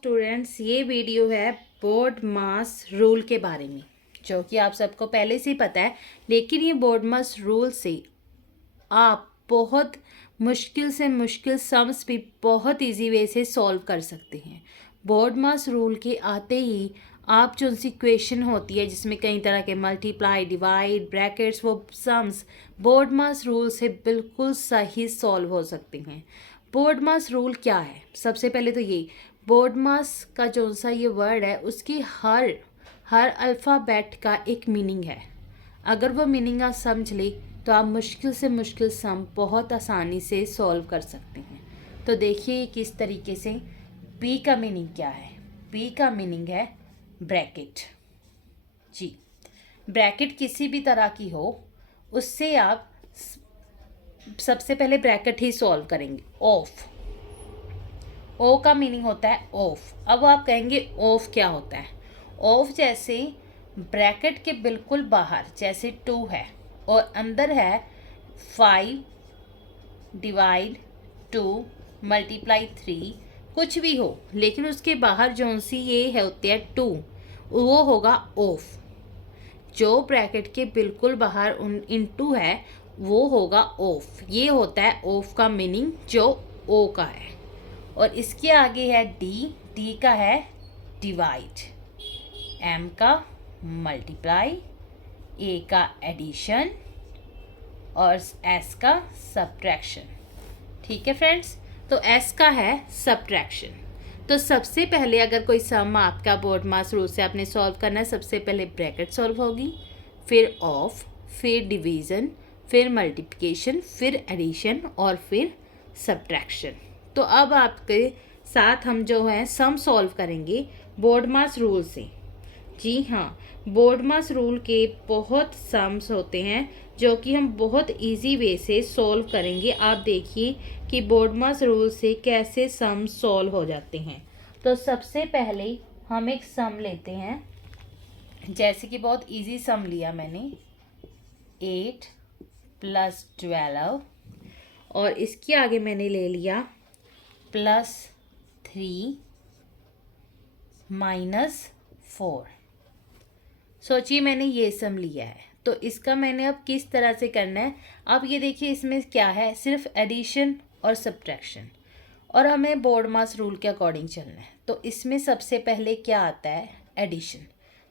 Students, ये video है board मास rule के बारे में, जो कि आप सबको पहले से ही पता है। लेकिन ये बोर्ड मास रूल से आप बहुत मुश्किल से मुश्किल सम्स भी बहुत इजी वे से सॉल्व कर सकते हैं। बोर्ड मास रूल के आते ही आप जो उनसी इक्वेशन होती है जिसमें कई तरह के मल्टीप्लाई, डिवाइड, ब्रैकेट्स, वो सम्स बोर्ड मास रूल से बिल्कुल सही सॉल्व हो सकते हैं। बोर्ड मास रूल क्या है? सबसे पहले तो ये बोर्ड मास का जो सा ये वर्ड है उसकी हर अल्फ़ाबेट का एक मीनिंग है। अगर वो मीनिंग आप समझ ले तो आप मुश्किल से मुश्किल सम बहुत आसानी से सॉल्व कर सकते हैं। तो देखिए किस तरीके से। पी का मीनिंग क्या है? पी का मीनिंग है ब्रैकेट। जी, ब्रैकेट किसी भी तरह की हो, उससे आप सबसे पहले ब्रैकेट ही सॉल्व करेंगे। ऑफ, ओ का मीनिंग होता है ऑफ। अब आप कहेंगे ऑफ क्या होता है? ऑफ जैसे ब्रैकेट के बिल्कुल बाहर, जैसे 2 है और अंदर है 5 डिवाइड 2 मल्टीप्लाई 3, कुछ भी हो, लेकिन उसके बाहर जो सी ये है होते हैं 2, वो होगा ऑफ। जो ब्रैकेट के बिल्कुल बाहर इनटू है वो होगा ऑफ। ये होता है ऑफ का मीनिंग जो ओ का है। और इसके आगे है डी। डी का है डिवाइड, एम का मल्टीप्लाई, ए का एडिशन और एस का सब्ट्रैक्शन। ठीक है फ्रेंड्स, तो एस का है सब्ट्रैक्शन। तो सबसे पहले अगर कोई सम आपका बोर्ड मास रूल से आपने सॉल्व करना है, सबसे पहले ब्रैकेट सॉल्व होगी, फिर ऑफ, फिर डिवीज़न, फिर मल्टीप्लिकेशन, फिर एडिशन और फिर सब्ट्रैक्शन। तो अब आपके साथ हम जो है सम सॉल्व करेंगे बोर्ड मास रूल से। जी हाँ, बोर्ड मास रूल के बहुत सम्स होते हैं जो कि हम बहुत इजी वे से सॉल्व करेंगे। आप देखिए कि बोर्ड मास रूल से कैसे सम सॉल्व हो जाते हैं। तो सबसे पहले हम एक सम लेते हैं, जैसे कि बहुत इजी सम लिया मैंने, 8 + 12 और इसके आगे मैंने ले लिया +3 - 4। सोचिए मैंने ये सम लिया है, तो इसका मैंने अब किस तरह से करना है। अब ये देखिए इसमें क्या है, सिर्फ एडिशन और सब्ट्रैक्शन, और हमें बोर्ड मास रूल के अकॉर्डिंग चलना है। तो इसमें सबसे पहले क्या आता है? एडिशन।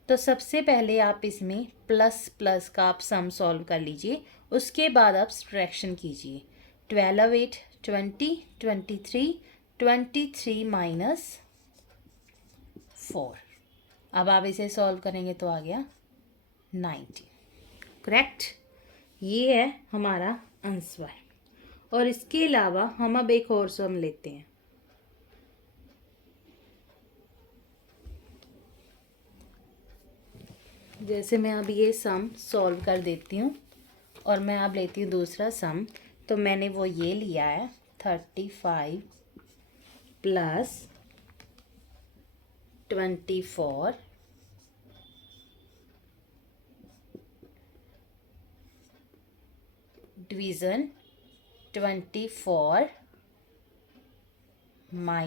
तो सबसे पहले आप इसमें प्लस प्लस का आप सम सॉल्व कर लीजिए, उसके बाद आप सब्ट्रैक्शन कीजिए। 12 8 20 23 23 - 4। अब आप इसे सॉल्व करेंगे तो आ गया 90। करेक्ट, ये है हमारा आंसर। और इसके अलावा हम अब एक और सम लेते हैं। जैसे मैं अब ये सम सॉल्व कर देती हूँ और मैं अब लेती हूँ दूसरा सम। तो मैंने वो ये लिया है 35 + 24 डिवीज़न 24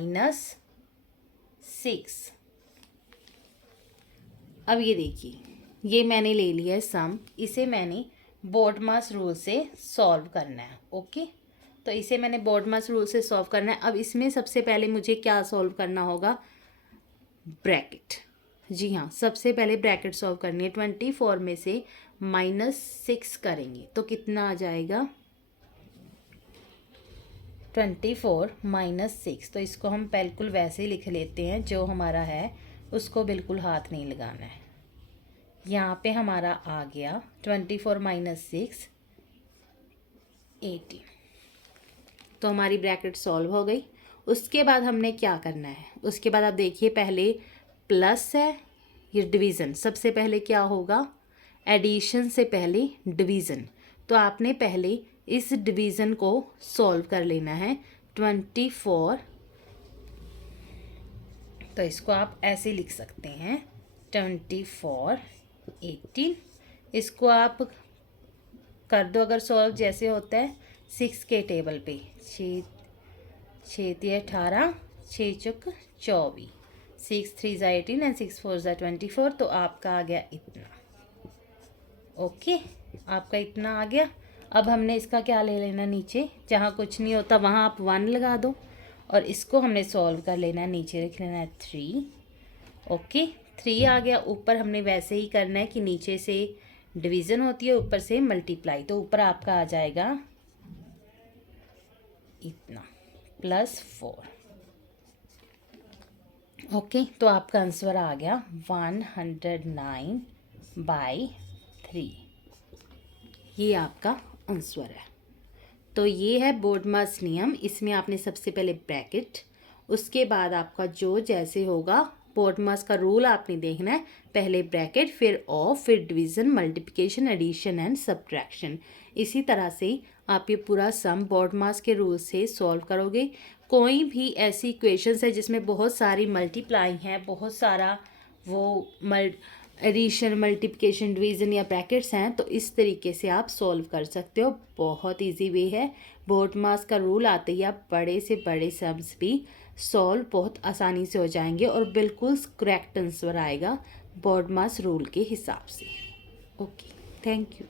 - 6। अब ये देखिए, ये मैंने ले लिया है सम, इसे मैंने बोर्ड मास रूल से सॉल्व करना है। ओके, तो इसे मैंने बोर्ड मास रूल से सॉल्व करना है। अब इसमें सबसे पहले मुझे क्या सॉल्व करना होगा? ब्रैकेट। जी हाँ, सबसे पहले ब्रैकेट सॉल्व करनी है। 24 में से -6 करेंगे तो कितना आ जाएगा? 24 - 6। तो इसको हम बिल्कुल वैसे ही लिख लेते हैं, जो हमारा है उसको बिल्कुल हाथ नहीं लगाना है। यहाँ पे हमारा आ गया 24 - 6 18। तो हमारी ब्रैकेट सॉल्व हो गई। उसके बाद हमने क्या करना है? उसके बाद आप देखिए, पहले प्लस है, ये डिवीज़न। सबसे पहले क्या होगा? एडिशन से पहले डिवीज़न। तो आपने पहले इस डिवीज़न को सॉल्व कर लेना है। 24, तो इसको आप ऐसे लिख सकते हैं 24 18। इसको आप कर दो अगर सॉल्व, जैसे होता है 6 के टेबल पे, 6 6 × 18 6 × 24। 6 3 ज़ा 18 एंड 6 4 ज़ा 24, तो आपका आ गया इतना। ओके, आपका इतना आ गया। अब हमने इसका क्या ले लेना, नीचे जहाँ कुछ नहीं होता वहाँ आप 1 लगा दो, और इसको हमने सॉल्व कर लेना है, नीचे रख लेना है 3। ओके, 3 आ गया। ऊपर हमने वैसे ही करना है कि नीचे से डिवीज़न होती है, ऊपर से मल्टीप्लाई, तो ऊपर आपका आ जाएगा इतना +4। ओके, तो आपका आंसर आ गया 109/3। ये आपका आंसर है। तो ये है बोर्ड मास नियम। इसमें आपने सबसे पहले ब्रैकेट, उसके बाद आपका जो जैसे होगा बोर्ड मास का रूल आपने देखना है, पहले ब्रैकेट फिर ऑफ फिर division multiplication addition and subtraction. इसी तरह से आप ये पूरा सम बोर्ड मास के रूल से सॉल्व करोगे। कोई भी ऐसी इक्वेशंस है जिसमें बहुत सारी मल्टीप्लाई हैं, बहुत सारा वो एडिशन मल्टीप्लिकेशन डिवीज़न या ब्रैकेट्स हैं, तो इस तरीके से आप सॉल्व कर सकते हो। बहुत इजी वे है। बोर्ड मास का रूल आते ही आप बड़े से बड़े सम्स भी सॉल्व बहुत आसानी से हो जाएंगे और बिल्कुल करेक्ट आंसर आएगा बोर्ड मास रूल के हिसाब से। Okay, thank you.